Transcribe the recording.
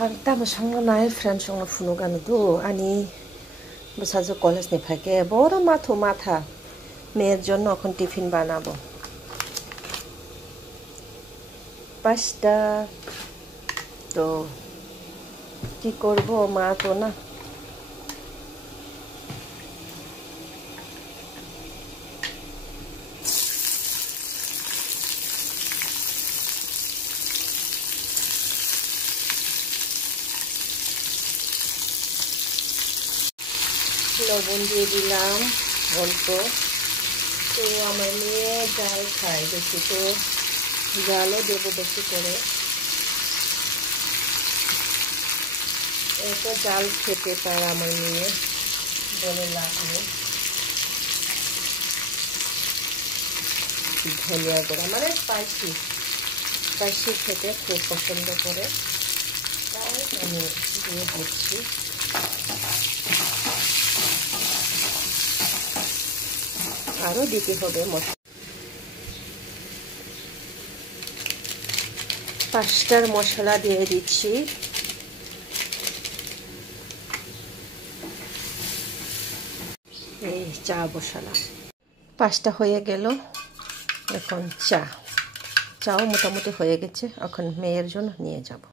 Tama naik friend song funugan tu ani besaja college ni phake boro matha মেয়ের জন্য এখন tiffin বানাবো 5টা তো কি করব মা তো না লবণ দিয়ে দিলাম অল্প তো আমার মেয়ে জাল খায় বেশি তো জালও দেবো বেশি করে এত জাল খেতে পারে আমার মেয়ে বলে লাভ নেই ধনিয়া গুঁড়া মানে স্পাইসি খেতে খুব পছন্দ করে তাই আমি দিয়ে দিচ্ছি আরো দিতে হবে মশলা 5টার মশলা দিয়ে দিচ্ছি এই চা বসালাম 5টা হয়ে গেল এখন চাও মোটামুটি হয়ে গেছে এখন মেয়ের জন্য নিয়ে যাব